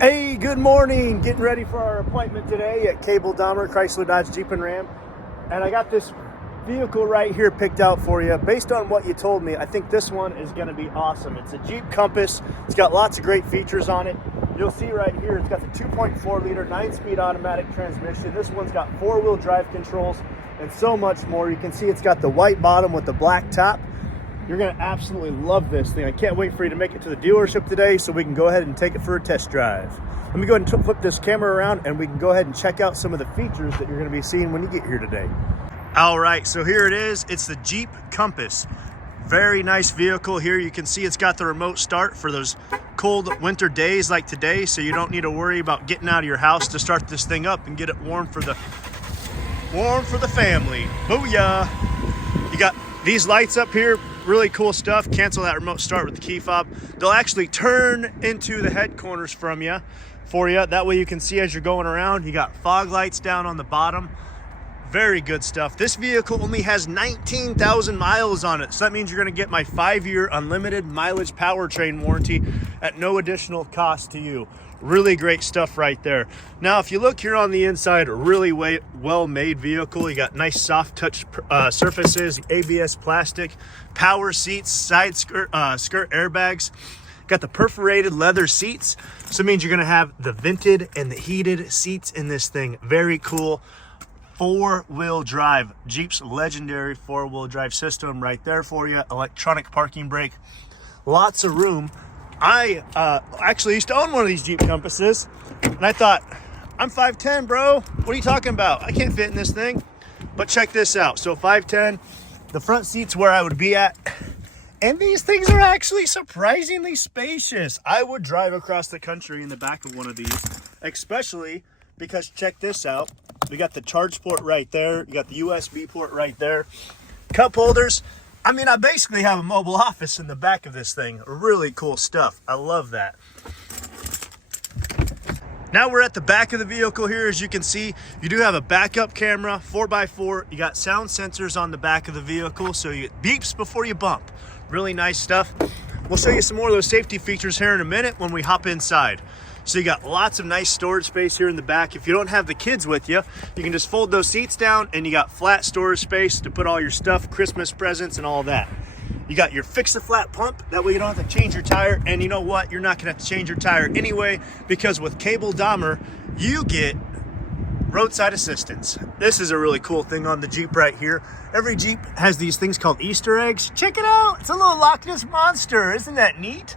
Hey, good morning. Getting ready for our appointment today at Cable Dahmer, Chrysler, Dodge, Jeep, and Ram. And I got this vehicle right here picked out for you. Based on what you told me, I think this one is going to be awesome. It's a Jeep Compass. It's got lots of great features on it. You'll see right here, it's got the 2.4 liter, 9-speed automatic transmission. This one's got 4-wheel drive controls and so much more. You can see it's got the white bottom with the black top. You're going to absolutely love this thing. I can't wait for you to make it to the dealership today so we can go ahead and take it for a test drive. Let me go ahead and flip this camera around and we can go ahead and check out some of the features that you're going to be seeing when you get here today. All right, so here it is. It's the Jeep Compass. Very nice vehicle here. You can see it's got the remote start for those cold winter days like today, so you don't need to worry about getting out of your house to start this thing up and get it warm for the family. Booyah! You got these lights up here. Really cool stuff. Cancel that remote start with the key fob. They'll actually turn into the head corners for you. That way you can see as you're going around. You got fog lights down on the bottom. Very good stuff. This vehicle only has 19,000 miles on it. So that means you're going to get my 5-year unlimited mileage powertrain warranty at no additional cost to you. Really great stuff right there. Now, if you look here on the inside, a really well-made vehicle. You got nice soft touch surfaces, ABS plastic, power seats, side skirt airbags. Got the perforated leather seats. So it means you're gonna have the vented and the heated seats in this thing. Very cool. 4-wheel drive. Jeep's legendary 4-wheel drive system right there for you. Electronic parking brake. Lots of room. I actually used to own one of these Jeep Compasses, and I thought, I'm 5'10", bro. What are you talking about? I can't fit in this thing. But check this out. So 5'10", the front seat's where I would be at. And these things are actually surprisingly spacious. I would drive across the country in the back of one of these, especially because check this out. We got the charge port right there. You got the USB port right there. Cup holders. I mean, I basically have a mobile office in the back of this thing. Really cool stuff. I love that. Now we're at the back of the vehicle here. As you can see, you do have a backup camera, 4x4. You got sound sensors on the back of the vehicle, so it beeps before you bump. Really nice stuff. We'll show you some more of those safety features here in a minute when we hop inside. So you got lots of nice storage space here in the back. If you don't have the kids with you, you can just fold those seats down and you got flat storage space to put all your stuff, Christmas presents and all that. You got your fix-a-flat pump. That way you don't have to change your tire. And you know what? You're not gonna have to change your tire anyway, because with Cable Dahmer, you get roadside assistance. This is a really cool thing on the Jeep right here. Every Jeep has these things called Easter eggs. Check it out. It's a little Loch Ness monster. Isn't that neat?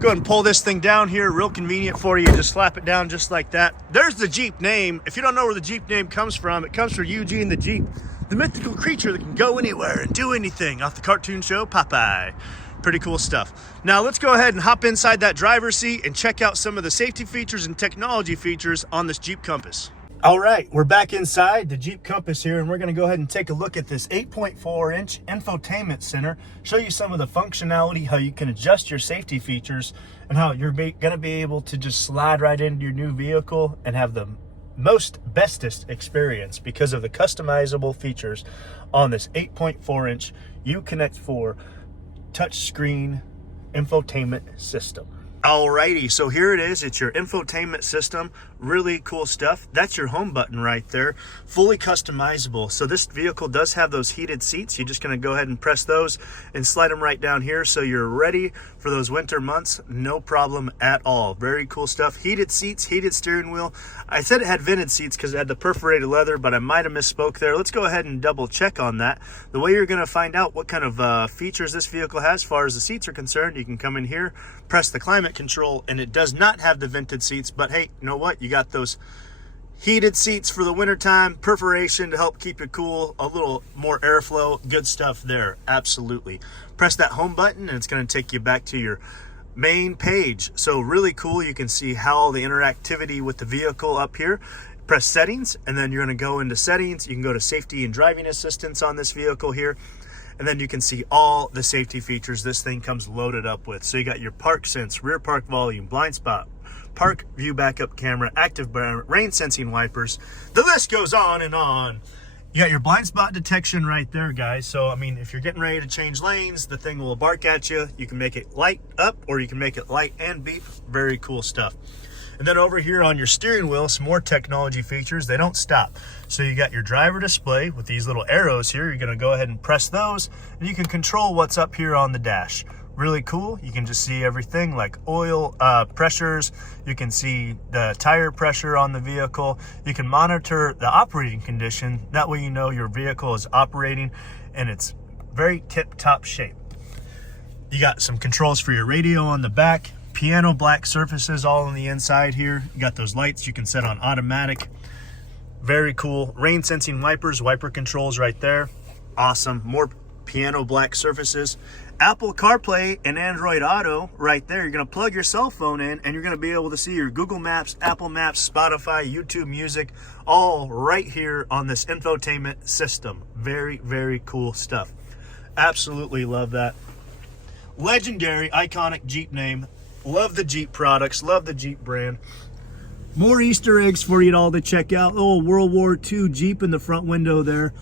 Go ahead and pull this thing down here. Real convenient for you. Just slap it down just like that. There's the Jeep name. If you don't know where the Jeep name comes from, it comes from Eugene the Jeep, the mythical creature that can go anywhere and do anything, off the cartoon show Popeye. Pretty cool stuff. Now let's go ahead and hop inside that driver's seat and check out some of the safety features and technology features on this Jeep Compass. All right, we're back inside the Jeep Compass here, and we're going to go ahead and take a look at this 8.4-inch infotainment center, show you some of the functionality, how you can adjust your safety features, and how you're going to be able to just slide right into your new vehicle and have the bestest experience because of the customizable features on this 8.4-inch Uconnect 4 touchscreen infotainment system. Alrighty, so here it is. It's your infotainment system. Really cool stuff. That's your home button right there. Fully customizable. So this vehicle does have those heated seats. You're just going to go ahead and press those and slide them right down here so you're ready for those winter months. No problem at all. Very cool stuff. Heated seats, heated steering wheel. I said it had vented seats because it had the perforated leather, but I might have misspoke there. Let's go ahead and double check on that. The way you're going to find out what kind of features this vehicle has as far as the seats are concerned, you can come in here, press the climate control, and it does not have the vented seats, but hey, you know what? You got those heated seats for the wintertime, perforation to help keep it cool, a little more airflow. Good stuff there. Absolutely. Press that home button and it's going to take you back to your main page. So really cool. You can see how the interactivity with the vehicle up here. Press settings, and then you're going to go into settings. You can go to safety and driving assistance on this vehicle here. And then you can see all the safety features this thing comes loaded up with. So you got your park sense, rear park volume, blind spot, park view backup camera, active rain sensing wipers. The list goes on and on. You got your blind spot detection right there, guys. So, I mean, if you're getting ready to change lanes, the thing will bark at you. You can make it light up or you can make it light and beep. Very cool stuff. And then over here on your steering wheel, some more technology features. They don't stop. So you got your driver display with these little arrows here. You're gonna go ahead and press those and you can control what's up here on the dash. Really cool. You can just see everything like oil pressures. You can see the tire pressure on the vehicle. You can monitor the operating condition. That way you know your vehicle is operating and it's very tip-top shape. You got some controls for your radio on the back, piano black surfaces all on the inside here. You got those lights you can set on automatic. Very cool. Rain sensing wipers, wiper controls right there. Awesome. More piano black surfaces. Apple CarPlay and Android Auto right there. You're going to plug your cell phone in and you're going to be able to see your Google Maps, Apple Maps, Spotify, YouTube Music, all right here on this infotainment system. Very, very cool stuff. Absolutely love that. Legendary, iconic Jeep name. Love the Jeep products, love the Jeep brand. More Easter eggs for you all to check out. Oh, World War II Jeep in the front window there.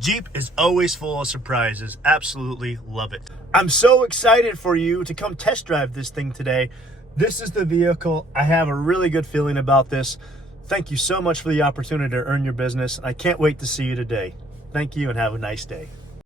Jeep is always full of surprises. Absolutely love it. I'm so excited for you to come test drive this thing today. This is the vehicle. I have a really good feeling about this. Thank you so much for the opportunity to earn your business. I can't wait to see you today. Thank you and have a nice day.